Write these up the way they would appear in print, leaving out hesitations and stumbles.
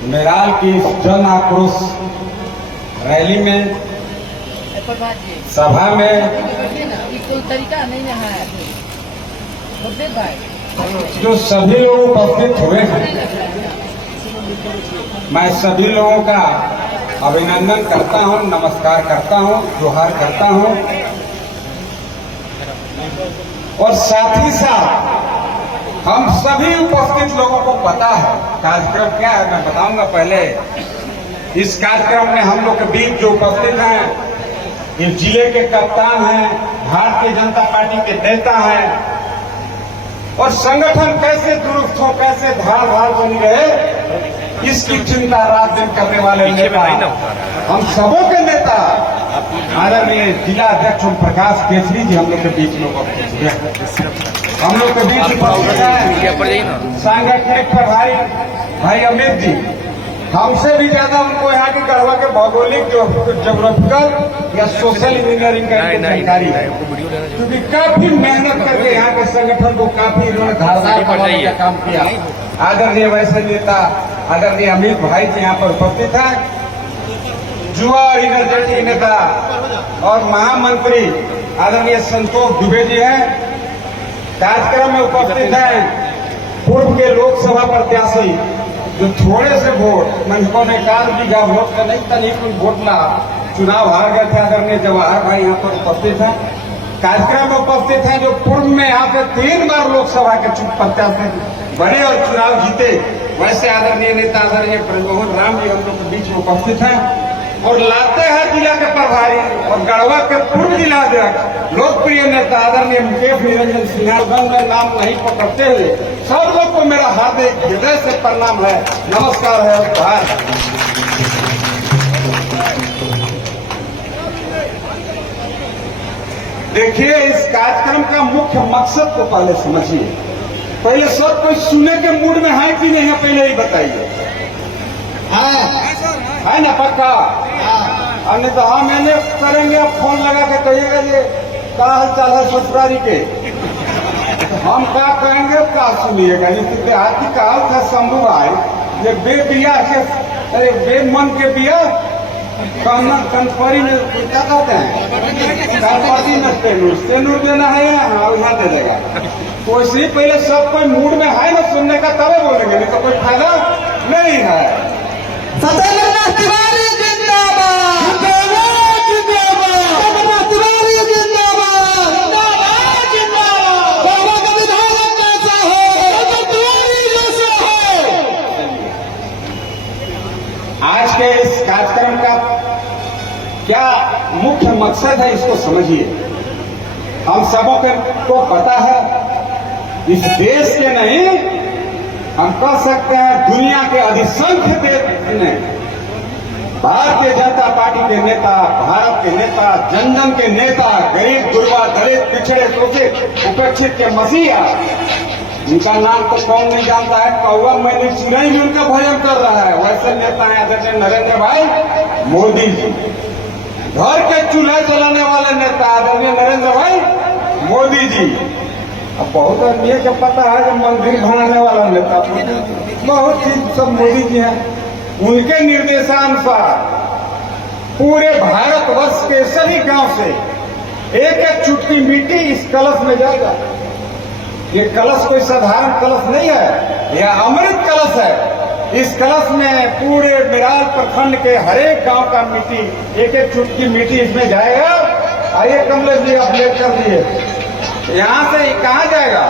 मेराल की जन आक्रोश रैली में, सभा में कोई तरीका नहीं है जो सभी लोग उपस्थित हुए हैं, मैं सभी लोगों का अभिनंदन करता हूं, नमस्कार करता हूं, जोहार करता हूं। और साथ ही साथ हम सभी उपस्थित लोगों को पता है कार्यक्रम क्या है, मैं बताऊंगा। पहले इस कार्यक्रम में हम लोग के बीच जो उपस्थित हैं, इस जिले के कप्तान हैं, भारतीय जनता पार्टी के नेता हैं, और संगठन कैसे दुरुस्त हो, कैसे धार धार बनी रहे, इसकी चिंता रात दिन करने वाले नेता, हम सबों के नेता आदरणीय जिला अध्यक्ष ओम प्रकाश केसरी जी हम लोग के बीच में उपस्थित हैं। हम लोग के बीच उपस्थित हैं सांगठनिक प्रभारी भाई अमित जी। हमसे भी ज्यादा उनको यहाँ की गढ़वा के भौगोलिक ज्योग्राफिकल या सोशल इंजीनियरिंग का जानकारी है, क्योंकि काफी मेहनत करके यहाँ के संगठन को काफी इन्होंने धारदार बनाने का काम किया। आदरणीय वैसे नेता आदरणीय अमित भाई जी यहाँ पर उपस्थित हैं। युवा और एनर्जेटिक नेता और महामंत्री आदरणीय संतोष दुबे जी हैं। कार्यक्रम में उपस्थित हैं पूर्व के लोकसभा प्रत्याशी जो थोड़े से वोट मनकों ने 4 बीघा वोट का नहीं तनी कोई वोट ला चुनाव हार गए थे, आदरणीय जवाहर भाई यहाँ पर उपस्थित हैं। कार्यक्रम में उपस्थित हैं जो पूर्व में यहाँ पे 3 बार लोकसभा के प्रत्याशी बने और चुनाव जीते, वैसे आदरणीय नेता आदरणीय ब्रजमोहन राम जी हम लोग के बीच में उपस्थित हैं। और लातेहार जिला के प्रभारी और गढ़वा के पूर्व जिला अध्यक्ष लोकप्रिय नेता आदरणीय मुकेश निरंजन सिन्हा में नाम नहीं पकड़ते हुए सब लोग को मेरा हार्दिक हृदय से प्रणाम है, नमस्कार है और जोहार। देखिए, इस कार्यक्रम का मुख्य मकसद को पहले समझिए। पहले सब कोई सुनने के मूड में है कि नहीं है, पहले ही बताइए। है ना पक्का? और नहीं तो हाँ मैंने करेंगे, आप फोन लगा के कहिएगा ये क्या हाल चाल है ससुरारी के, हम क्या कहेंगे क्या सुनिएगा। जैसे देहाती कहाल था शंभू भाई, ये बेबिया के अरे बेमन के बिया कनपरी में क्या कहते हैं, कनपरी में तेनूर देना है यहाँ दे देगा। तो वैसे ही पहले सब कोई मूड में है ना सुनने का, तबे बोलेंगे, नहीं तो कोई फायदा नहीं है। सत्येंद्र तिवारी जिंदाबाद, सत्येंद्र तिवारी जिंदाबाद, जिंदाबाद। गढ़वा का विधायक कैसा है, तिवारी जैसा है। आज के इस कार्यक्रम का क्या मुख्य मकसद है, इसको समझिए। हम सबों को पता है, इस देश के नहीं हम कह सकते हैं दुनिया के अधिसंख्य देश ने भारतीय जनता पार्टी के नेता, भारत के नेता, जन जन के नेता, गरीब गुरबा दलित पिछड़े शोषित उपेक्षित के मसीहा, उनका नाम तो कौन नहीं जानता है। कौवा मैंने सुना ही उनका भजन कर रहा है, वैसे नेता है आदरणीय नरेंद्र भाई मोदी जी। घर के चूल्हे जलाने वाले नेता आदरणीय नरेंद्र भाई मोदी जी। अब बहुत आदमी को पता है कि मंदिर बनाने वाला नेता बहुत चीज सब मोदी जी हैं। उनके निर्देशानुसार पूरे भारतवर्ष के सभी गांव से एक एक चुटकी मिट्टी इस कलश में जाएगा। ये कलश कोई साधारण कलश नहीं है, यह अमृत कलश है। इस कलश में पूरे मेराल प्रखंड के हरेक गांव का मिट्टी, एक एक चुटकी मिट्टी इसमें जाएगा। आइए कमलेश जी आप लेट कर दिए, यहाँ से कहाँ जाएगा,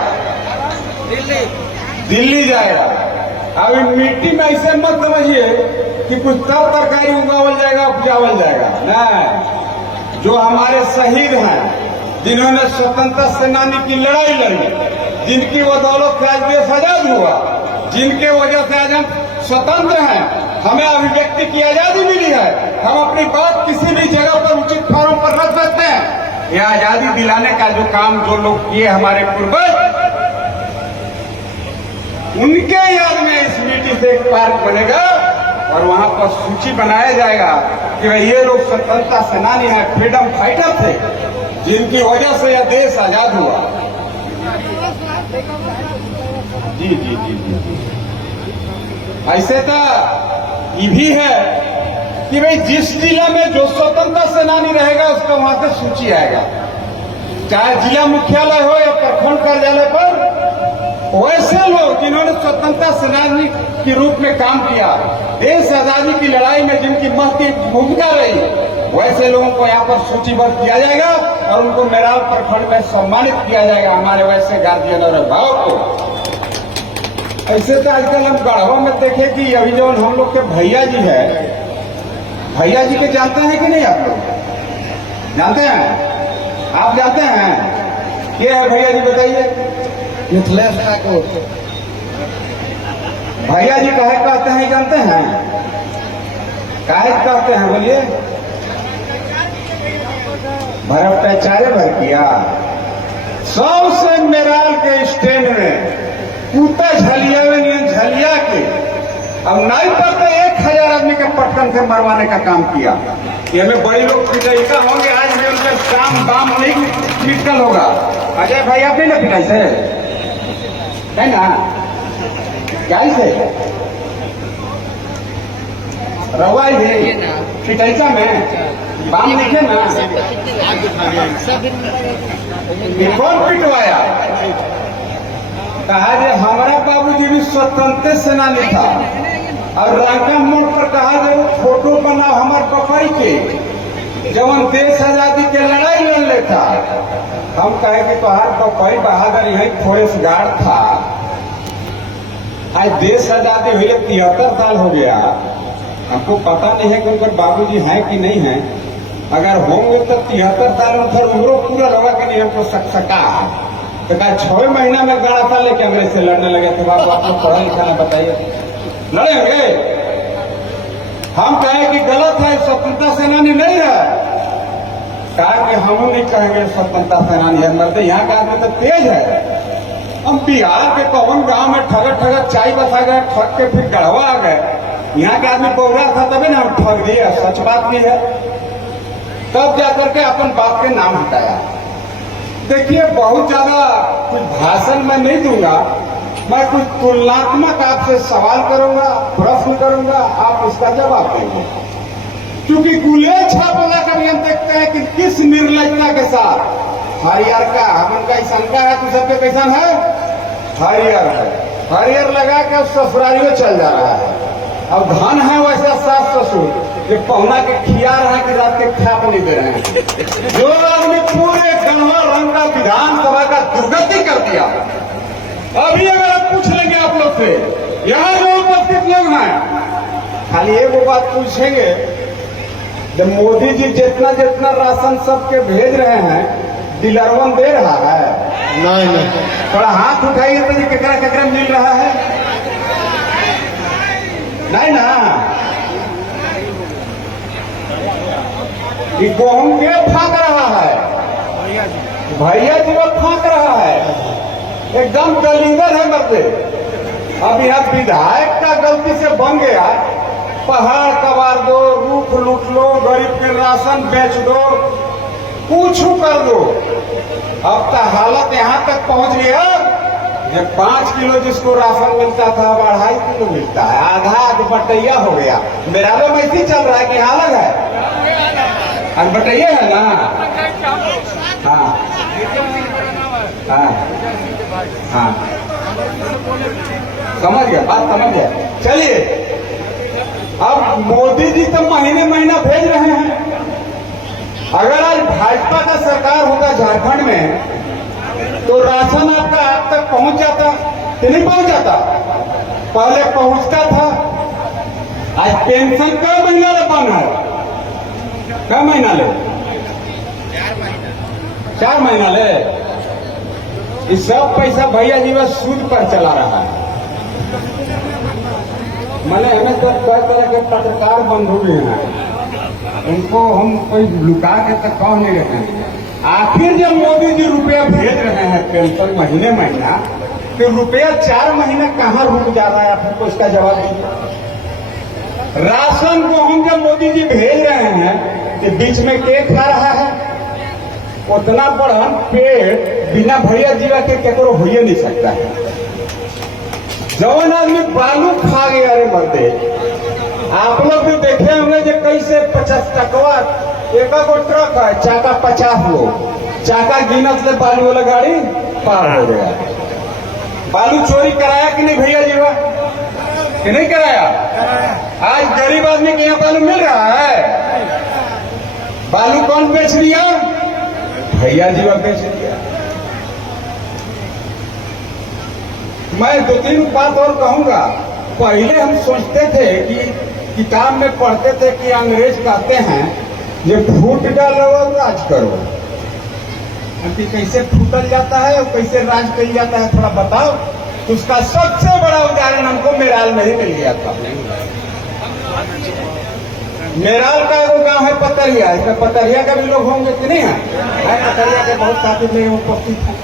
दिल्ली जाएगा। अब मिट्टी में ऐसे मत समझिए कि कुछ तब तरकारी उगावल जाएगा उपजावल जाएगा, नहीं। जो हमारे शहीद हैं, जिन्होंने स्वतंत्रता सेनानी की लड़ाई लड़ी, जिनकी बदौलत से आज देश आजाद हुआ, जिनके वजह से आज हम स्वतंत्र हैं, हमें अभिव्यक्ति की आजादी मिली है, हम अपनी बात किसी भी जगह पर उचित फोरम पर रख सकते हैं। यह आजादी दिलाने का जो काम जो लोग किए हमारे पूर्वज, उनके याद में इस मिट्टी से एक पार्क बनेगा और वहां पर सूची बनाया जाएगा कि भाई ये लोग स्वतंत्रता सेनानी है, फ्रीडम फाइटर थे, जिनकी वजह से यह देश आजाद हुआ। जी जी जी जी। ऐसे तो ये भी है कि भाई जिस जिला में जो स्वतंत्रता सेनानी रहेगा उसका वहां से सूची आएगा, चाहे जिला मुख्यालय हो या प्रखंड कार्यालय पर। वैसे लोग जिन्होंने स्वतंत्रता सेनानी के रूप में काम किया, देश आजादी की लड़ाई में जिनकी महत्वपूर्ण भूमिका रही, वैसे लोगों को यहाँ पर सूचीबद्ध किया जाएगा और उनको मेराल प्रखंड में सम्मानित किया जाएगा, हमारे वैसे गार्जियन और अभिभावक को। ऐसे तो आजकल हम गढ़वा में देखे कि अभी जो हम लोग के भैया जी है, भैया जी के जानते हैं कि नहीं आप लोग? जानते हैं? आप जानते हैं? ये है भैया जी, बताइए। मिथिलेश ठाकुर। भैया जी काहे कहते हैं जानते हैं? काहे कहते हैं बोलिए? भ्रष्टाचार भर किया। सबसे मेराल के स्टैंड में कूता झलिया में झलिया के अब नहीं पड़ते 1000 आदमी के पटकन से मरवाने का काम किया। ये में बड़े लोग पिटाईका होंगे, आज भी उनका काम बाम नहीं निकल होगा। अजय भाई आप नहीं ना पिटाई से है ना? क्या से रवाई है पिटाईका में बाम लिखे ना, कौन पिटवाया? कहा जे हमारा बाबूजी भी स्वतंत्र सेनानी था और रांका मोड़ पर कहा जे वो फोटो बना हमारे पकड़ के जवन देश आजादी के लड़ाई लड़ लेता। हम कहे कि तोहार पकड़ बहादुर यही फौजगार था। आज देश आजादी हुई 73 साल हो गया, हमको पता नहीं है कि उनके बाबूजी हैं कि नहीं है। अगर होंगे तो 73 साल में फिर उम्र पूरा होगा कि नहीं हमको सका। तो कहा 6 महीना में गड़ा था लेके अंग्रेज से लड़ने लगे थे। बाबू आप लोग पढ़ा लिखा ना, बताइए लड़ेंगे? हम कहें कि गलत है, स्वतंत्रता सेनानी नहीं है। कहा कि हम नहीं कहेंगे स्वतंत्रता सेनानी है, मरते यहाँ का आदमी तो तेज है। हम बिहार के कौन गांव में ठगत ठगत चाय बसा गए, ठग के फिर गढ़वा आ गए। यहाँ के आदमी पौरा था तभी ना हम ठग दिए, सच बात भी है। तब जाकर के अपन बाप के नाम हटाया। देखिए बहुत ज्यादा कुछ भाषण मैं नहीं दूंगा, मैं कुछ तुलनात्मक आपसे सवाल करूंगा, प्रश्न करूंगा, आप उसका जवाब देंगे। क्योंकि गुलेल छापला कभी हम देखते हैं कि किस निर्लजता के साथ हरियर का हम उनका शंका है कि सबके कैसन है, हरियर है, हरियर लगा के ससुरारियों चल जा रहा है। अब धन है वैसा सास ससुर जो पहुना के खिया रहा है कि रात के खाप नहीं दे रहे हैं। जो आदमी पूरे गढ़वा रंग का विधानसभा का दुर्गति कर दिया। अभी अगर आप पूछ लेंगे आप लोग से, यहाँ जो उपस्थित लोग हैं, खाली एक बात पूछेंगे, जब मोदी जी जितना जितना राशन सबके भेज रहे हैं, डीलरवन दे रहा है? नहीं। थोड़ा हाथ उठाइए तो केकरा केकरा मिल रहा है? नहीं ना। ये गेहूं के फाक रहा है, भैया जी वो फाक रहा है, एकदम दलीदर है मर्दे। अब यह विधायक का गलती से बन गया, पहाड़ कबार दो, रूख लूट लो, गरीब के राशन बेच दो, कुछ कर दो। अब तो हालत यहाँ तक पहुंच गया जब 5 किलो जिसको राशन मिलता था अब 2.5 किलो मिलता है, आधा बटैया हो गया। मेरा तो ऐसी चल रहा है कि हाँ अलग है, बटैया है ना। हाँ हाँ हाँ, समझ गया, बात समझ गया। चलिए, अब मोदी जी तो महीने महीना भेज रहे हैं। अगर आज भाजपा का सरकार होता झारखंड में तो राशन आपका आप तक पहुंच जाता कि नहीं पहुंच जाता? पहले पहुंचता था। आज पेंशन कई महीना ले बंद है, कई महीना ले? 4 महीना ले। इस सब पैसा भैया जी बस सूद पर चला रहा है। मैंने हमें तो कई तरह के पत्रकार बंधु भी हैं, उनको हम कोई लुका के तक कह नहीं रहे हैं। आखिर जब मोदी जी रुपया भेज रहे हैं पेंशन महीने महीना, तो रुपया 4 महीने कहाँ रुक जा रहा है? आप हमको इसका जवाब दीजिए। राशन को हम जब मोदी जी भेज रहे हैं कि बीच में के खा रहा है? उतना बढ़न पेट बिना भैया जीवा के केकरो हो नहीं सकता है। जवान आदमी बालू खा गया रे मर्दे, आप लोग भी देखे होंगे जो कैसे 50 टकवा एक गो ट्रक है, चाका 50 लोग, चाका गिनत से बालू वाला गाड़ी पार हो गया। बालू चोरी कराया कि नहीं भैया जीवा, कि नहीं कराया? आज गरीब आदमी के यहाँ बालू मिल रहा है। बालू कौन बेच दिया? भैया जीवा बेच दिया। मैं 2-3 बात और कहूंगा। पहले हम सोचते थे कि किताब में पढ़ते थे कि अंग्रेज कहते हैं ये फूट डालो और राज करो, कि कैसे फूटल जाता है और कैसे राज किया जाता है, थोड़ा बताओ। तो उसका सबसे बड़ा उदाहरण हमको मेराल में ही मिल गया था। मेराल का वो गांव है पतरिया, इसमें पतरिया का भी लोग होंगे कि नहीं है? पतरिया के बहुत साथी मेरे उपस्थित हैं।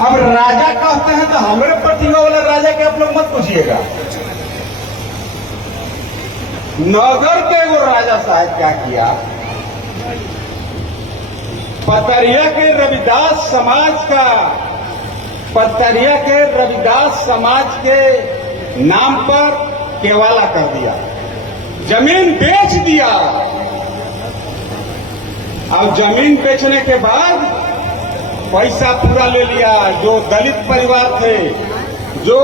अब राजा कहते हैं तो हमारे प्रतिमा वाला राजा के आप लोग मत पूछिएगा। नगर के वो राजा साहब क्या किया, पतरिया के रविदास समाज के नाम पर केवाला कर दिया, जमीन बेच दिया। अब जमीन बेचने के बाद पैसा पूरा ले लिया। जो दलित परिवार थे, जो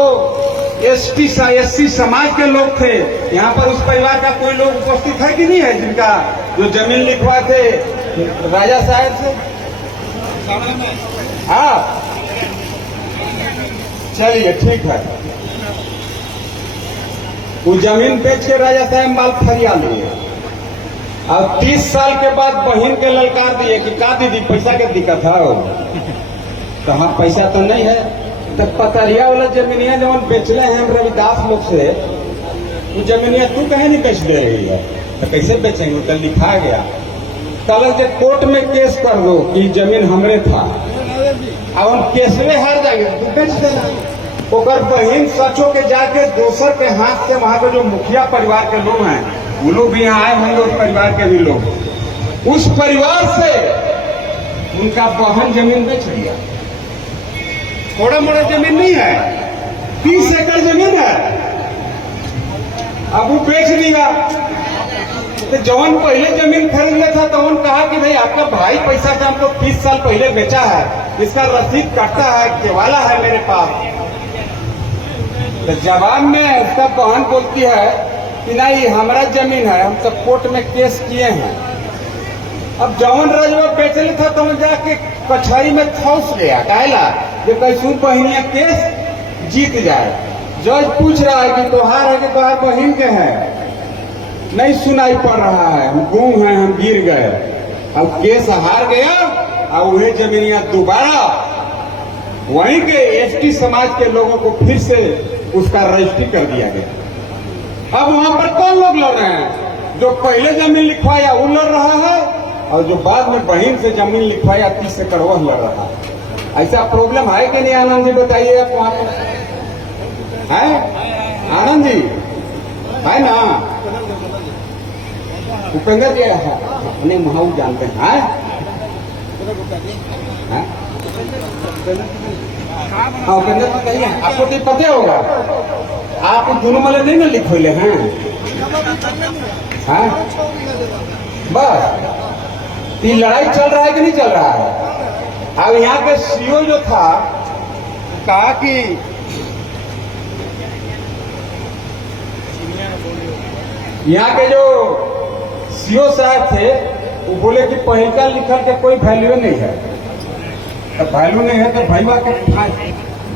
एससी समाज के लोग थे, यहाँ पर उस परिवार का कोई लोग उपस्थित है कि नहीं है जिनका जो जमीन लिखवा थे राजा साहब से? हाँ, चलिए ठीक है। वो जमीन बेच के राजा साहब माल फरिया लिए। अब 30 साल के बाद बहन के ललकार दिए कि का दीदी पैसा के दिक्कत है? तो हाँ, पैसा तो नहीं है। तो पतरिया वाला जमीनिया जब बेचले हैं हम रविदास लोग से, वो जमीनिया तू कहीं नहीं बेच दे रही है, तो कैसे बेचेंगे? तो लिखा गया तब के कोर्ट में केस कर दो कि जमीन हमरे था। अब हम केस में हार जाएंगे तो बेच देना। ओकर बहन सचो के जाके दोसर के हाथ से, वहां के जो मुखिया परिवार के लोग हैं वो लोग भी यहाँ आए होंगे, उस परिवार के भी लोग, उस परिवार से उनका बहन जमीन बेच दिया। थोड़ा मोड़ा जमीन नहीं है, 30 एकड़ जमीन है। अब वो बेच दिया। तो जवान पहले जमीन खरीद लिया था तो उन्होंने कहा कि भाई आपका भाई पैसा से हमको 30 साल पहले बेचा है, इसका रसीद काटता है, केवाला है मेरे पास। तो जवाब में उसका बहन बोलती है कि नहीं, हमारा जमीन है, हम सब कोर्ट में केस किए हैं। अब जवान रजवा बेचले था तो जाके कचहरी में फंस गया। कहला जो कैसू बहनिया केस जीत जाए। जज पूछ रहा है कि तोहार है कि तोहार बहन के है? नहीं सुनाई पड़ रहा है, हम गुम हैं, हम गिर गए। अब केस हार गया और वही जमीनिया दोबारा वहीं के एसटी समाज के लोगों को फिर से उसका रजिस्ट्री कर दिया गया। अब वहां पर कौन लोग लड़ रहे हैं? जो पहले जमीन लिखवाया वो लड़ रहा है, और जो बाद में बहन से जमीन लिखवाया 30 एकड़ वह लड़ रहा है। ऐसा प्रॉब्लम है कि नहीं आनंद जी? बताइए आप वहां पर है? आनंद जी है ना? उपेंद्र जी है अपने महाऊ जानते हैं। हाँ उपेंद्र जी कहिए, आपको तो पता होगा, आप दोनों वाले नहीं ना लिखोले हैं? बस ये लड़ाई चल रहा है कि नहीं चल रहा है? अब यहाँ के सीओ जो था कहा कि यहाँ के जो सीओ साहब थे वो बोले कि पहलका लिखल के कोई वैल्यू नहीं है। तो वैल्यू नहीं है तो भैया के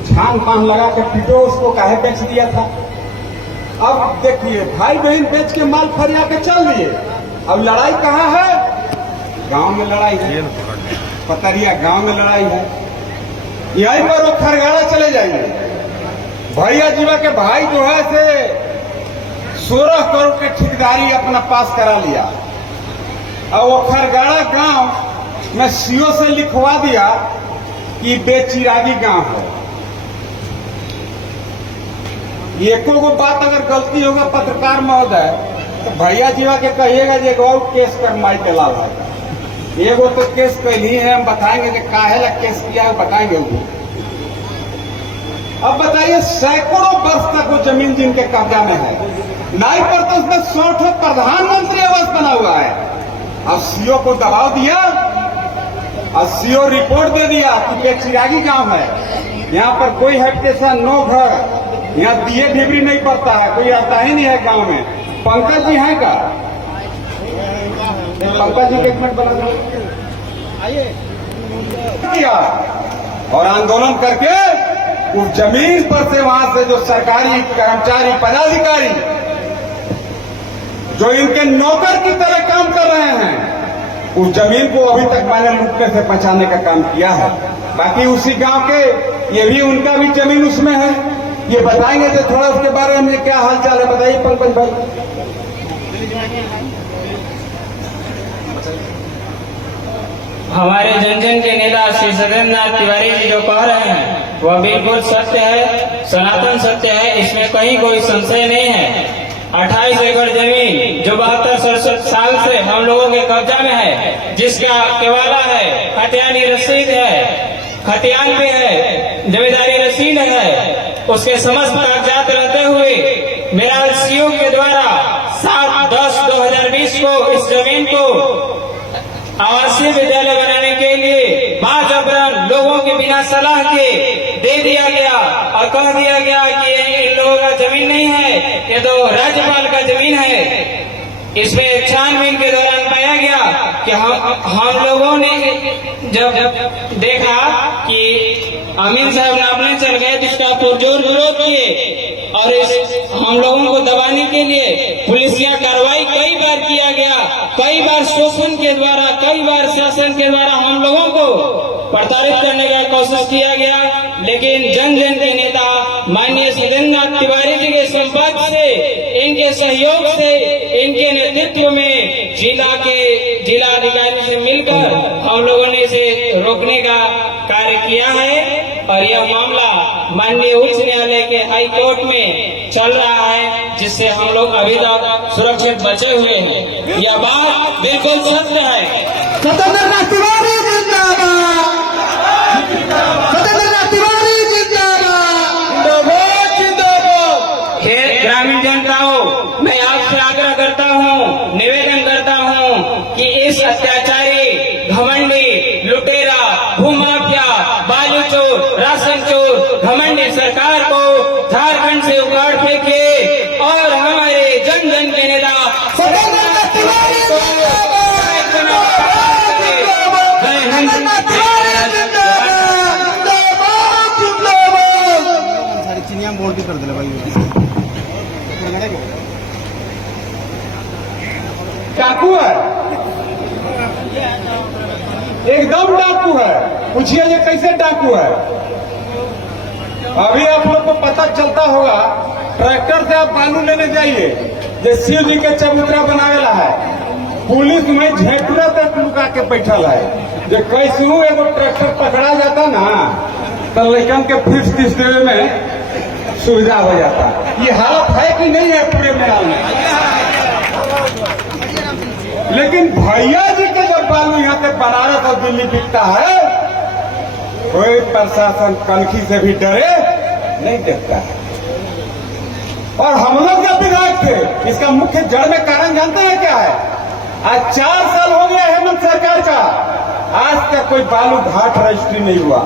छान पान लगा के पीटो, उसको काहे बेच दिया था। अब देखिए भाई बहन बेच के माल फरिया के चल दिए। अब लड़ाई कहाँ है? गांव में लड़ाई है, पतरिया गांव में लड़ाई है। यहीं पर वो खरगाड़ा चले जाइए। भैया जीवा के भाई जो है से 16 करोड़ के ठेकेदारी अपना पास करा लिया, और वो खरगाड़ा गांव में सीओ से लिखवा दिया कि बेचिरागी गांव है। एको को बात अगर गलती होगा पत्रकार महोदय तो भैया जीवा के कहिएगा जे एगो और केस कर माई के लाल है। एगो तो केस कैली है, हम बताएंगे कि काहे ला केस किया है, बताएंगे वो। अब बताइए सैकड़ों वर्ष तक वो जमीन जिनके कब्जा में है, नहीं पर तो उसमें 100 प्रधानमंत्री आवास बना हुआ है। अब सीओ को दबाव दिया और सीओ रिपोर्ट दे दिया कि ये चिरागी गांव है, यहाँ पर कोई हैबिटेशन, नो घर, यहाँ दिए ढिबरी नहीं पड़ता है, कोई आता ही नहीं है गांव में। पंकज जी हैं का? पंकज जी एक मिनट बना दिया और आंदोलन करके उस जमीन पर से, वहां से जो सरकारी कर्मचारी पदाधिकारी जो इनके नौकर की तरह काम कर रहे हैं, उस जमीन को अभी तक मैंने लूटने से बचाने का काम किया है। बाकी उसी गांव के, ये भी उनका भी जमीन उसमें है, ये बताएंगे तो थोड़ा उसके बारे में क्या हालचाल है, बताइए पंकज भाई। हमारे जन जन के नेता श्री सत्येंद्रनाथ तिवारी जी जो कह रहे हैं वह बिल्कुल सत्य है, सनातन सत्य है, इसमें कहीं कोई संशय नहीं है। 28 एकड़ जमीन जो 72-67 साल से हम लोगों के कब्जा में है, जिसका केवाला है, खतियानी रसीद है, खतियान भी है, जमींदारी रसीद है, उसके समस्त कागजात रहते हुए मेरा सीओ के द्वारा 7/10/2020 को इस जमीन को आवासीय विद्यालय बनाने के लिए 5 अप्रैल लोगों के बिना सलाह के दे दिया गया और कह दिया गया कि इन लोगों का जमीन नहीं है, ये तो राज्यपाल का जमीन है। इसमें छानबीन के दौरान पाया गया कि हम लोगों ने जब देखा कि अमीन साहब नापने चल गए तो इसका पुरजोर विरोध किए और हम लोगों को दबाने के लिए पुलिसिया कार्रवाई कई बार किया गया, कई बार शोषण के द्वारा, कई बार शासन के द्वारा हम लोगों को प्रताड़ित करने का कोशिश किया गया। लेकिन जन जन के नेता माननीय सत्येंद्रनाथ तिवारी जी के संपर्क से, इनके सहयोग से, इनके नेतृत्व में जिलाधिकारी से मिलकर हम लोगों ने इसे रोकने का कार्य किया है और यह मामला माननीय उच्च न्यायालय के हाई कोर्ट में चल रहा है, जिससे हम लोग अभी तक सुरक्षित बचे हुए हैं। यह बात बिल्कुल सत्य है। सत्येंद्रनाथ तिवारी जिंदाबाद, सत्येंद्रनाथ तिवारी जिंदाबाद, जिंदाबाद। हे ग्रामीण जनताओं, मैं आपसे आग्रह करता हूँ, निवेदन करता हूँ कि इस अत्याचारी, घमंडी, लुटेरा, भूमाफिया, बालू चोर, राशन चोर, घमंडी सरकार को झारखंड से उखाड़ फेंके और हमारे जन जन के नेता सत्येंद्रनाथ तिवारी सारी चिनिया बोल के कर दिला भाई। डाकू है, एकदम डाकू है। पूछिए ये कैसे डाकू है। अभी आप लोग को पता चलता होगा, ट्रैक्टर से आप बालू लेने जाइए, जे शिव जी के चबूतरा बनावेला है, पुलिस में झेटुरा तक लुका के बैठल है। जो कैसे एगो ट्रैक्टर पकड़ा जाता ना तो लड़कन के फीस तीस देवे में सुविधा हो जाता। ये हालत है कि नहीं है पूरे मेला में। लेकिन भैया जी के जब बालू यहाँ से बनारस और दिल्ली बिकता है, कोई प्रशासन कनखी से भी डरे नहीं देखता है। और हम लोग जब विधायक थे, इसका मुख्य जड़ में कारण जानते हैं क्या है? आज 4 साल हो गया हेमंत सरकार का, आज तक कोई बालू घाट रजिस्ट्री नहीं हुआ,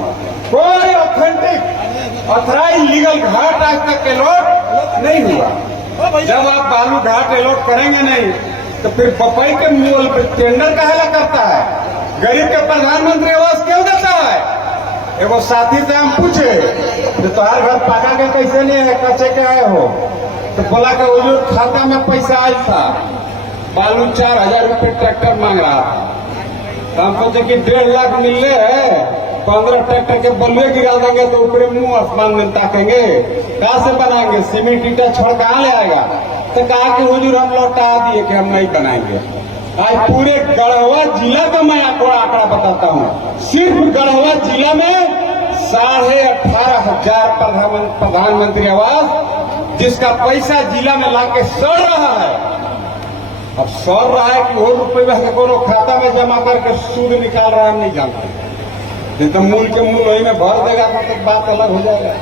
कोई ऑथेंटिक ऑथराइज लीगल घाट आज तक के अलॉट नहीं हुआ। जब आप बालू घाट अलॉट करेंगे नहीं तो फिर पपई के मूल पे टेंडर काहेला करता है? गरीब के प्रधानमंत्री आवास क्यों देता है? एगो साथी से हम पूछे तो तुम्हारे घर पाका के कैसे नहीं है, कच्चे के आए हो? तो बोला कि वो जो खाता में पैसा आया था, बालू 4000 रुपये ट्रैक्टर मांग रहा था। तो हम सोचे कि 1.5 लाख मिल रहे हैं, 15 ट्रैक्टर के बलुए गिरा देंगे तो ऊपर मुंह आसमान में ताकेंगे, कहाँ से बनाएंगे? सीमेंट ईटा छोड़ कहाँ ले आएगा? तो कहा कि हुजूर हम लौटा दिए कि हम नहीं बनाएंगे। आज पूरे गढ़वा जिला का मैं आपको आंकड़ा बताता हूँ, सिर्फ गढ़वा जिला में 18,500 प्रधानमंत्री आवास, जिसका पैसा जिला में लाके सड़ रहा है। अब सड़ रहा है कि वो रुपये को खाता में जमा करके सूद निकाल रहा है, हम नहीं जानते। नहीं तो मूल के मूल वही में भर देगा तो बात अलग हो जाएगा।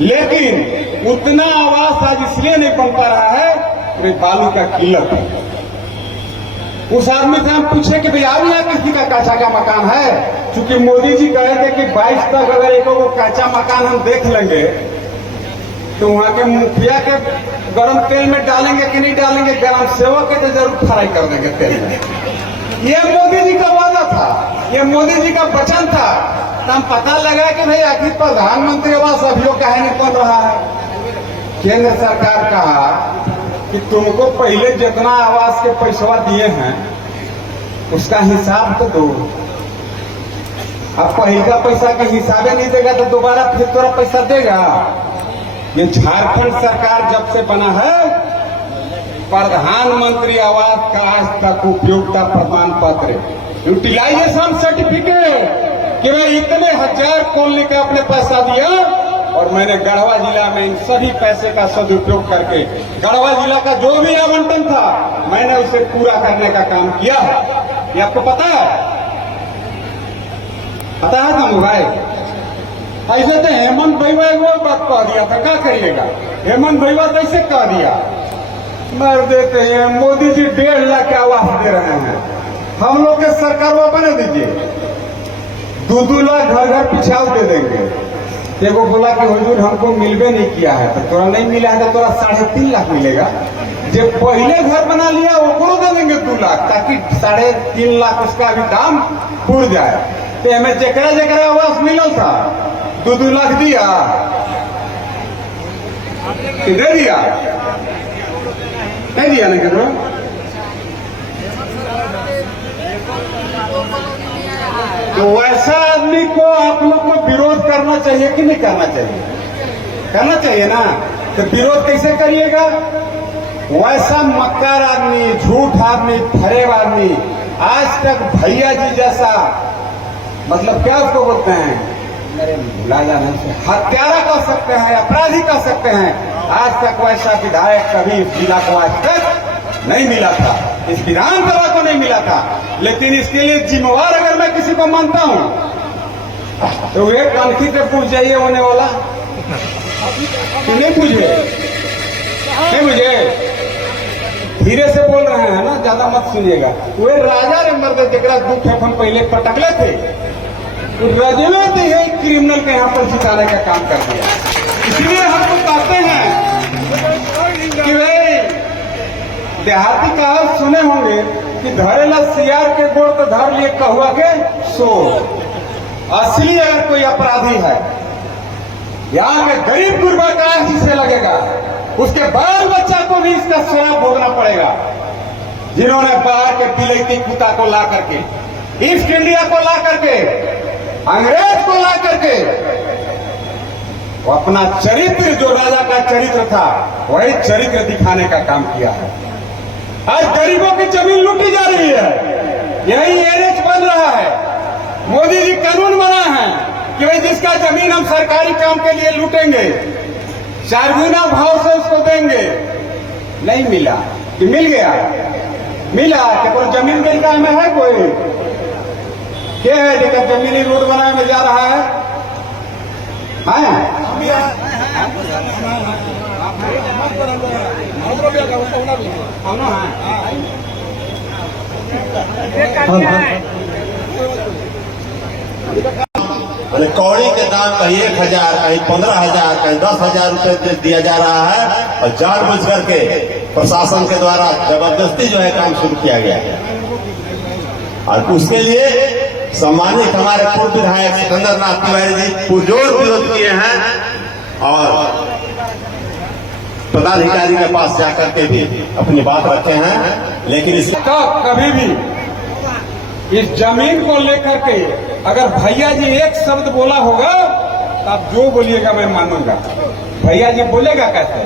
लेकिन उतना आवास आज इसलिए नहीं बन पा रहा है कि बालू का किल्लत है। उस आदमी से हम पूछे कि भाई आप यहाँ किसी का कच्चा का मकान है, क्योंकि मोदी जी कहे थे कि 22 तक अगर एक कच्चा मकान हम देख लेंगे तो वहां के मुखिया के गरम तेल में डालेंगे कि नहीं डालेंगे, ग्राम सेवक के तो जरूर फ्राई कर देंगे तेल में। ये मोदी जी का वादा था, ये मोदी जी का वचन था। तो हम पता लगा कि भाई आखिर प्रधानमंत्री आवास अभियो काहे नहीं बन रहा है। केंद्र सरकार कहा कि तुमको पहले जितना आवास के पैसा दिए हैं उसका हिसाब तो दो। अब पहले का पैसा का हिसाबे नहीं देगा तो दोबारा फिर थोड़ा पैसा देगा। ये झारखंड सरकार जब से बना है, प्रधानमंत्री आवास का आज तक उपयोगिता प्रमाण पत्र, यूटिलाइजेशन सर्टिफिकेट कि मैं इतने हजार कॉलोनी का अपने पैसा दिया और मैंने गढ़वा जिला में इन सभी पैसे का सदुपयोग करके गढ़वा जिला का जो भी आवंटन था मैंने उसे पूरा करने का काम किया है। ये आपको पता है? पता है था मोबाइल? ऐसे तो हेमंत भैया वो बात कह दिया था, क्या करिएगा? हेमंत भैया तो ऐसे कह दिया, मर देते हैं मोदी जी 1.5 लाख के आवास दे रहे हैं, हम लोग के सरकार वो बना दीजिए, 2-2 लाख घर घर पिछाव दे देंगे। देखो बोला कि हुजूर हमको मिलवे नहीं किया है, तो तोरा नहीं मिला है तो तोरा 3.5 लाख मिलेगा। जो पहले घर बना लिया वो दे देंगे 2 लाख, ताकि 3.5 लाख उसका भी दाम उड़ जाए। तो हमें जकरा जकरा आवास मिला था 2-2 लाख दिया कि दे दिया? नहीं दिया ना करो। तो वैसा आदमी को आप लोग को विरोध करना चाहिए कि नहीं करना चाहिए? करना चाहिए ना। तो विरोध कैसे करिएगा? वैसा मक्कार आदमी, झूठ आदमी, फरेब आदमी, आज तक भैया जी जैसा, मतलब क्या उसको बोलते हैं, हत्यारा कर सकते हैं, अपराधी कर सकते हैं, आज तक वैसा विधायक कभी इस जिला को आज तक नहीं मिला था, इस विधानसभा को नहीं मिला था। लेकिन इसके लिए जिम्मेवार अगर मैं किसी को मानता हूं तो वे कनखी से पूछ जाइए होने वाला कि नहीं पूछे? नहीं मुझे धीरे से बोल रहे हैं ना, ज्यादा मत सुनिएगा। वे राजा रे मर्द जरा 2 फेफन पहले पटकले थे, तो रजवे थे ये क्रिमिनल के यहाँ पर जिताने का काम कर दिया। इसलिए हमको कहते हैं कि भाई देहाती कहावत सुने होंगे कि धरेला सियार के गोड़ तो धर लिए कहुआ के सो। असली अगर कोई अपराधी है, यहाँ के गरीब गुरबा का जिसे लगेगा, उसके बाल बच्चा को भी इसका श्राप भोगना पड़ेगा। जिन्होंने बाहर के बिलैती कुत्ता को ला करके, ईस्ट इंडिया को ला करके, अंग्रेज को ला करके वो अपना चरित्र, जो राजा का चरित्र था, वही चरित्र दिखाने का काम किया है। आज गरीबों की जमीन लूटी जा रही है, यही एनएच बन रहा है। मोदी जी कानून बना है कि भाई जिसका जमीन हम सरकारी काम के लिए लूटेंगे 4 गुना भाव से उसको देंगे। नहीं मिला कि मिल गया? मिला कि कोई जमीन गिरता में है? कोई क्या है लेकर जमीनी रोड बनाने में जा रहा है? कौड़ी के दाम कहीं 1,000, कहीं 15,000, कहीं 10,000 रुपए दिया जा रहा है और जानबूझ करके प्रशासन के द्वारा जबरदस्ती जो है काम शुरू किया गया है। और उसके लिए सम्मानित हमारे पूर्व विधायक सिकंदर नाथ तिवारी जी पुरजोर विरोध किए हैं और पदाधिकारी के पास जाकर के भी अपनी बात रखे हैं। लेकिन इसका कभी भी इस जमीन को लेकर के अगर भैया जी एक शब्द बोला होगा तो आप जो बोलिएगा मैं मानूंगा। भैया जी बोलेगा कैसे?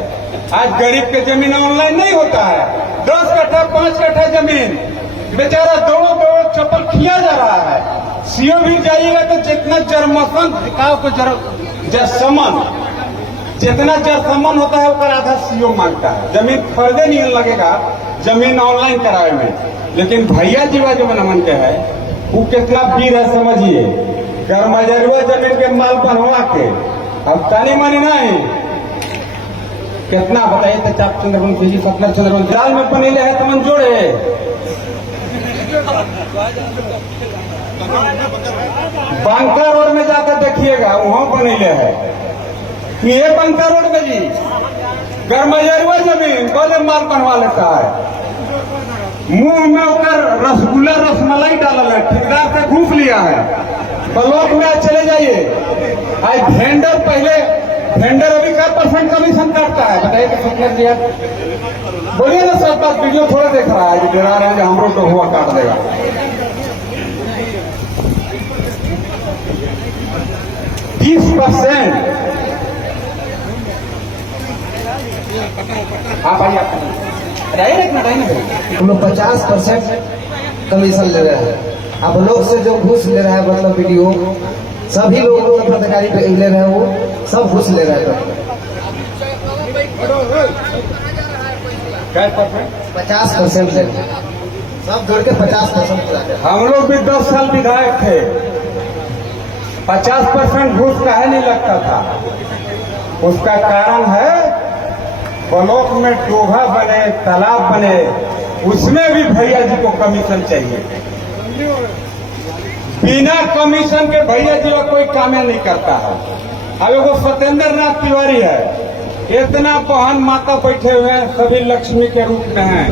आज गरीब के जमीन ऑनलाइन नहीं होता है। 10 कट्ठा 5 कट्ठा जमीन बेचारा दौड़ो चप्पल खिया जा रहा है। सीओ भी जाइएगा तो जितना जरमसन को जरसमन, जितना जरसमन होता है उसका आधा सीओ मांगता है। जमीन खरीदे नहीं लगेगा जमीन ऑनलाइन करावे में। लेकिन भैया जीवा जो मनमन के है वो कितना वीर है समझिए। कर्मजरुआ जमीन के माल बनवा के अब तानी मानी नहीं कितना बताइए तो चाप चंद्रवंशी जी सपना चंद्रवंशी दाल में बनेले है तो मन जोड़े बांका रोड में जाकर देखिएगा वहां बनेले है ये बांका रोड में जी गरमजरुआ जमीन बड़े माल बनवा लेता है मुंह में उतर रसगुल्ला रसमलाई डाला है ठेकेदार से घूस लिया है ब्लॉक में आज चले जाइए आज वेंडर पहले वेंडर अभी का % कमीशन काटता है बताइए कि कितना दिया बोलिए ना सब बात वीडियो थोड़ा देख रहा है डरा रहे हैं हमरो तो हुआ काट देगा 20% आप आइए हम लोग 50% कमीशन ले रहे हैं। अब लोग से जो घूस ले रहा है मतलब वीडियो सभी लोग मतलब पत्रकारी पे ले रहे हैं वो सब घूस ले रहे हैं। 50% ले रहे हैं सब जोड़ के 50%। हम लोग भी 10 साल विधायक थे 50% घूस काहे नहीं लगता था उसका कारण है ब्लॉक में टोभा बने तालाब बने उसमें भी भैया जी को कमीशन चाहिए बिना कमीशन के भैया जी का कोई काम नहीं करता है। अब वो सत्येंद्र नाथ तिवारी है इतना बहन माता बैठे हुए हैं सभी लक्ष्मी के रूप में हैं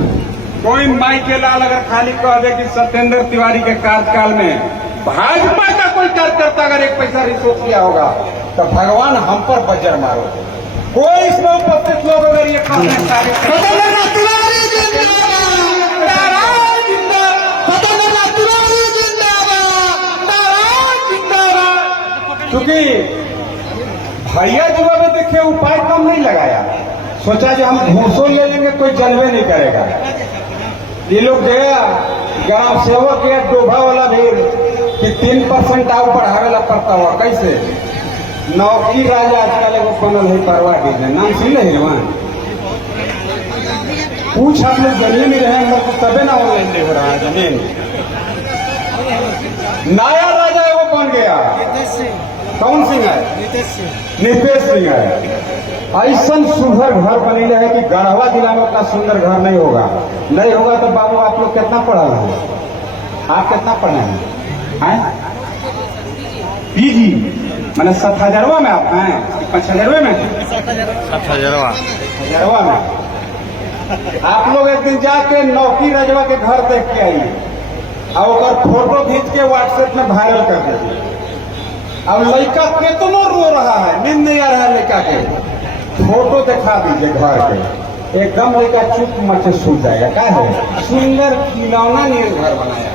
कोई माई के लाल अगर खाली कह दे कि सत्येंद्र तिवारी के कार्यकाल में भाजपा का कोई कार्यकर्ता अगर एक पैसा रिश्वत किया होगा तो भगवान हम पर बजर मारो कोई इसमें उपस्थित लोग अगर ये काम क्योंकि भैया जी में देखिए उपाय कम नहीं लगाया सोचा जो हम घूसों ले लेंगे कोई जनवे नहीं करेगा ये लोग गया ग्राम सेवक गया डोभा वाला भी कि 3% और बढ़ावे ला पड़ता हुआ कैसे नौकी राजा आजकल एगो बनल है परवा के नाम सुन रहे वहां पूछ आप लोग जमीन ही रहे अंदर तो तबे ना ऑनलाइन दे रहा है जमीन नया राजा एगो बन गया कौन सिंह है नीतीश सिंह है ऐसा सुंदर घर बनी है कि गढ़वा जिला में उतना सुंदर घर नहीं होगा तो बाबू आप लोग कितना पढ़ा है आप कितना पढ़े हैं पीजी मैंने 7,000 में आप हैं 5,000 में 7,000 में आप लोग एक दिन जाके नौकी रजवा के घर देख के आइए और फोटो खींच के व्हाट्सएप में वायरल कर दीजिए अब लड़का कितना रो रहा है नींद नहीं आ रहा है लड़का के फोटो दिखा दीजिए घर के एकदम लड़का चुप मचे सूझ जाएगा क्या है सुंदर खिलौना नहीं घर बनाया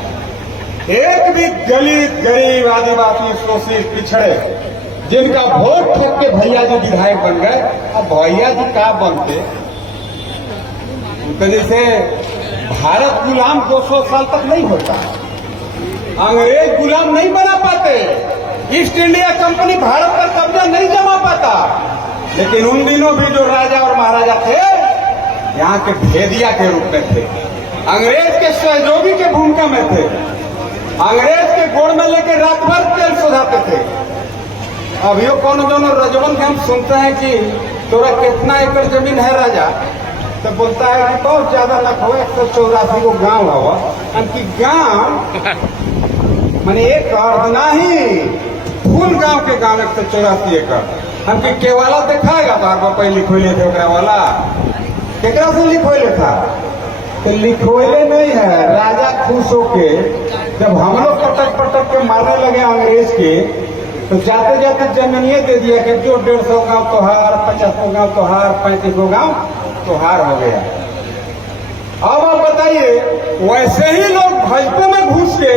एक भी दलित गरीब आदिवासी शोषित पिछड़े जिनका वोट ठोक के भैया जी विधायक बन गए अब भैया जी क्या बनते तो जैसे भारत गुलाम 200 साल तक नहीं होता अंग्रेज गुलाम नहीं बना पाते ईस्ट इंडिया कंपनी भारत पर कब्जा नहीं जमा पाता लेकिन उन दिनों भी जो राजा और महाराजा थे यहाँ के भेदिया के रूप में थे अंग्रेज के सहयोगी के भूमिका में थे अंग्रेज के गोड़ में लेके रात भर तेल सुधाते थे अभी कौन दोनों रजवन के हम सुनते हैं कि तोरा कितना एकड़ जमीन है राजा तो बोलता है कि बहुत ज्यादा न हो 184 को गांव हुआ कि गांव माने एकड़ नहीं फूल गांव के गांव 184 एकड़ हमके केवाला दिखाएगा तो आप पहले लिखोले थे वाला केकरा से लिखोले था तो लिखोले नहीं है राजा खुश होके जब हम लोग पटक के मारने लगे अंग्रेज के तो जाते जाते जमीनिए दे दिया कि जो 150 गांव तोहार 50 गांव तोहार 35 गांव तोहार हो गया अब आप बताइए वैसे ही लोग भाजपा में घुस के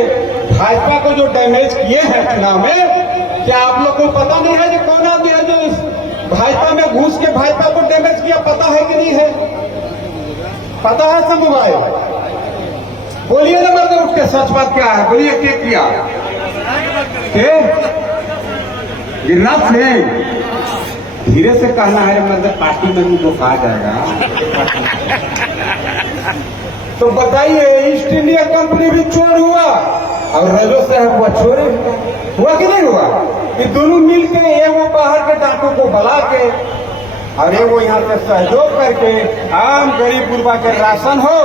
भाजपा को जो डैमेज किए हैं चुनाव में क्या आप लोग को पता नहीं है कि कौन आदमी है जो इस भाजपा में घुस के भाजपा को डैमेज किया पता है कि नहीं है पता है सब भाई बोलिए ना मर्द उठ के सच बात क्या है बोलिए क्या किया के गिरनाथ सिंह धीरे से कहना है मतलब पार्टी में भी लोग आ जाएगा तो बताइए ईस्ट इंडिया कंपनी भी चोर हुआ और रेलवे साहब हुआ चोरी हुआ कि नहीं हुआ कि दोनों मिलके एगो बाहर के डाकू को बुला के और एगो यहाँ पे सहयोग करके आम गरीब गुरबा के राशन हो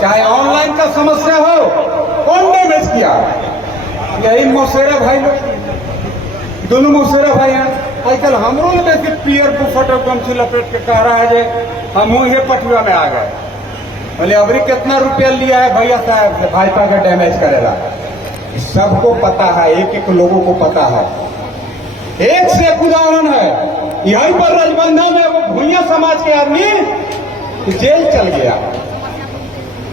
चाहे ऑनलाइन का समस्या हो, कौन डैमेज किया? यही मौसेरा भाई लोग, दोनों मौसेरा भाई हैं। आजकल हमरो ने देख के पियर बुफट और गमछी लपेट के कह रहा है जे हम ये पटुआ में आ गए। बोले अबरी कितना रुपया लिया है भैया साहब से भाजपा का डैमेज करेगा? सबको पता है, एक एक लोगों को पता है। एक से एक उदाहरण है, यहीं पर रजबंधा में वो भूइया समाज के आदमी जेल चल गया।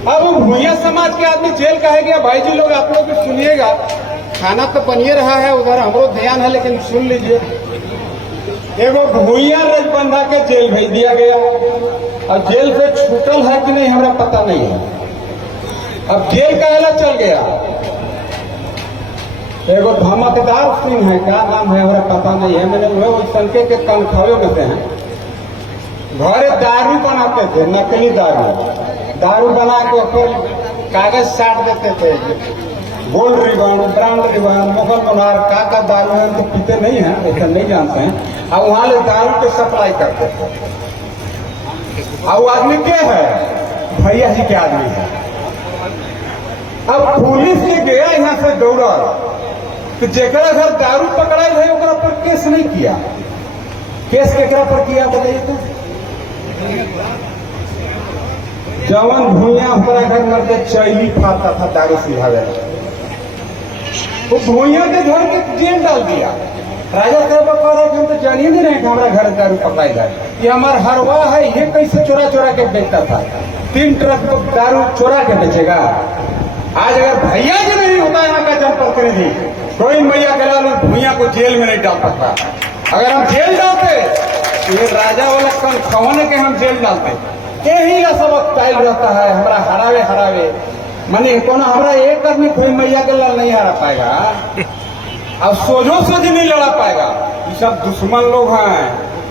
अब वो भूइया समाज के आदमी जेल कहे गया, भाई जी लोग आप लोग भी सुनिएगा, खाना तो बनिए रहा है उधर हमरो ध्यान है, लेकिन सुन लीजिए। एगो भूइया रजबंधा के जेल भेज दिया गया और जेल से छूटल है कि नहीं हमारा पता नहीं है। अब जेल का एला चल गया। एगो धमकदार सिंह है, क्या नाम है हमारा पता नहीं है, मैंने वो संके के कनखवे में से हैं। घरे दारू बनाते थे, नकली दारू बना के ऊपर कागज साट देते थे, gold ribbon, brand ribbon, Mughal Munnar, का दारू है तो पीते नहीं है, ऐसा नहीं जानते हैं। और वहां ले दारू के सप्लाई करते थे। और आदमी क्या है? भैया जी के आदमी है। अब पुलिस के गया यहाँ से दौड़ा तो जेकरा घर दारू पकड़ाई है ओकरा पर केस नहीं किया। केस केकरा पर किया बताइए तो? जवन भूया ओकरा घर में के चैली फाड़ता था दारू सिधावे, वो भूया के घर के जेल डाल दिया। राजा साहब कह रहे कि हम तो जानिए नहीं रहे कि हमारा घर दारू पकड़ाई जाए, ये हमारा हरवा है, ये कैसे चोरा चोरा के बेचता था? 3 ट्रक दारू चोरा के बेचेगा। आज अगर भैया जी नहीं होता यहाँ का जनप्रतिनिधि, कोई मैया के लाल भूया को जेल में नहीं डाल सकता। अगर हम जेल डालते, ये राजा वाला कौन खवाने के हम जेल डालते। यही ला सब स्टाइल रहता है हमारा, हरावे माने कौन हमारा एक आदमी कोई मैया के लाल नहीं हरा पाएगा और सोझो सोझ नहीं लड़ा पाएगा। ये सब दुश्मन लोग हैं,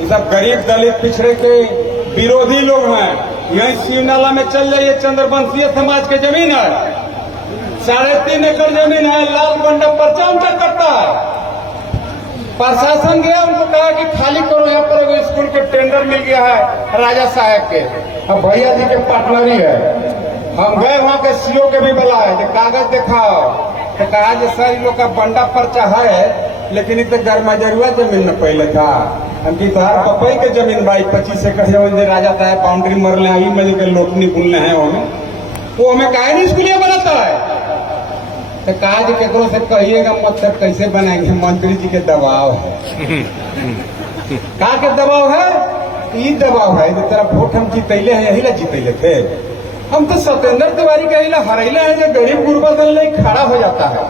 ये सब गरीब दलित पिछड़े के विरोधी लोग हैं। यही शिवनाला में चल जाइए, चंद्रवंशीय समाज के जमीन है, 3.5 एकड़ जमीन है, लाल बंडा पर्चा उनका कटता है। प्रशासन गया, उनको कहा कि खाली करो, यहाँ पर एगो स्कूल के टेंडर मिल गया है राजा साहब के, अब भैया जी के पार्टनरी है। हम गए वहां के सीओ के भी बुलाए, कागज दिखाओ, तो कहा कि सर इन लोग का बंडा पर्चा है, लेकिन इतने गरमाजरुआ जमीन में पहले था। हम की तोहार पपई के जमीन भाई 25 एकड़ जमीन राजा साहब बाउंड्री मरले आई में के लोकनी बुनले हैं वो हमें काहे नहीं स्कूलिया बनाता है? तो कहा कि केकरो से कहिएगा मत, सर कैसे बनाएंगे, मंत्री जी के दबाव है। कहा के दबाव है? ये दबाव है, जो तेरा वोट हम जीतैले हैं, यही ला जीतैले थे हम तो। सत्येंद्र तिवारी का हरैला है जो गरीब गुरबा दल नहीं खड़ा हो जाता है।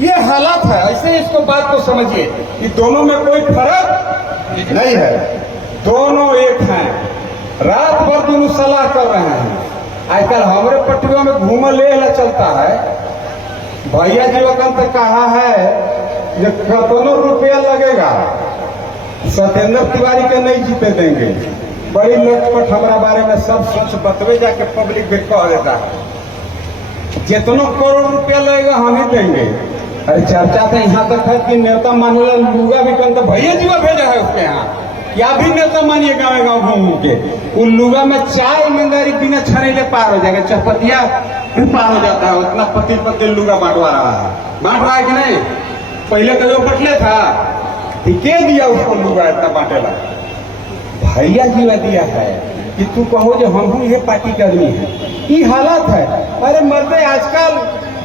ये हालात है, ऐसे इसको बात को समझिए कि दोनों में कोई फर्क नहीं है, दोनों एक हैं। रात भर दोनों सलाह कर रहे हैं। आजकल हमारे पटुआ में घूम ले चलता है। भैया जी वकन तो कहा है जो कितनों रुपया लगेगा सत्येंद्र तिवारी के नहीं जीते देंगे। बड़ी लटपट हमारा बारे में सब सच बतवे जाके पब्लिक भी कह देता है, जितनों करोड़ रुपया लगेगा हम ही देंगे। अरे चर्चा तो यहाँ तक है कि नेता मानूला लुगा भी कल तो भैया जी भेजा है उसके यहाँ, क्या भी नेता मानिए गाँव गाँव घूम के उन लुगा में चाय ईमानदारी बिना छनेले पार हो जाएगा, चपतिया भी पार हो जाता है। उतना पति लुगा बांटवा रहा है, बांट रहा है कि नहीं? पहले तो जो बटले था के दिया उसको लुगा इतना बांटेला? भैया जी ने दिया है कि तू कहो जो हम ये पार्टी के आदमी है। ये हालात है। अरे मर्दे आजकल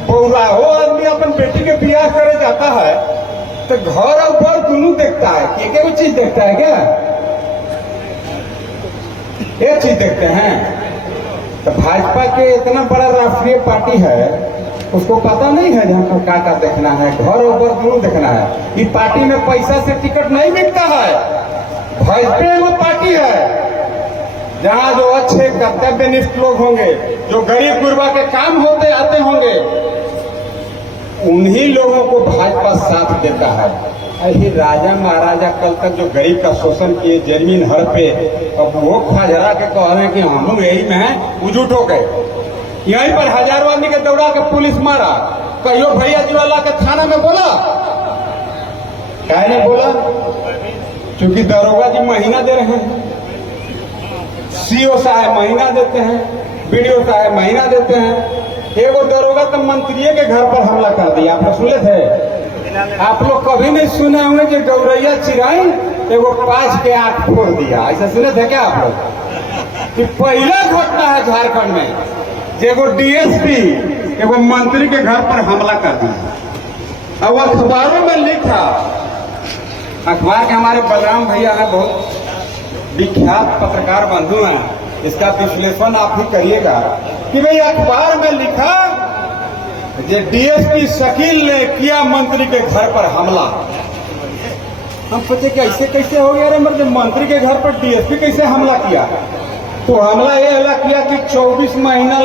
बौरा हो आदमी अपन बेटी के बियाह करे जाता है तो घर और बर दोनों देखता है, एक चीज देखता है क्या? एक चीज देखते हैं। तो भाजपा के इतना बड़ा राष्ट्रीय पार्टी है, उसको पता नहीं है हमको क्या देखना है, घर और बर दोनों देखना है। ये पार्टी में पैसा से टिकट नहीं बिकता है। भाजपा वो पार्टी है जहां जो अच्छे कर्तव्यनिष्ठ लोग होंगे, जो गरीब गुरबा के काम होते आते होंगे, उन्हीं लोगों को भाजपा साथ देता है। यही राजा महाराजा कल तक जो गरीब का शोषण किए, जमीन हर पे, अब वो खाजरा के कह रहे हैं कि हम लोग यही में हैं, वो झूठ हो गए। यहीं पर हजारों आदमी के दौड़ा के पुलिस मारा, कहियो भैया जी वाला के थाना में बोला काहे नहीं बोला? क्योंकि दरोगा जी महीना दे रहे हैं, सीओ साहब महीना देते हैं, बीडीओ साहब महीना देते हैं। एगो दरोगा तो मंत्री के घर पर हमला कर दिया, आप लोग सुने थे? आप लोग कभी नहीं सुने होंगे कि गौरैया चिराई एगो 5 के 8 फोड़ दिया, ऐसा सुने थे क्या आप लोग? कि पहला घटना है झारखंड में कि एगो डीएसपी एगो मंत्री के घर पर हमला कर दिया। अब अखबारों में लिखा, अखबार के हमारे बलराम भैया हैं, बहुत विख्यात पत्रकार बंधु हैं, इसका विश्लेषण आप ही करिएगा कि भाई अखबार में लिखा कि डीएसपी शकील ने किया मंत्री के घर पर हमला। हम सोचे कि ऐसे कैसे हो गया रे, मतलब मंत्री के घर पर डीएसपी कैसे हमला किया? तो हमला ये किया कि 24 महीना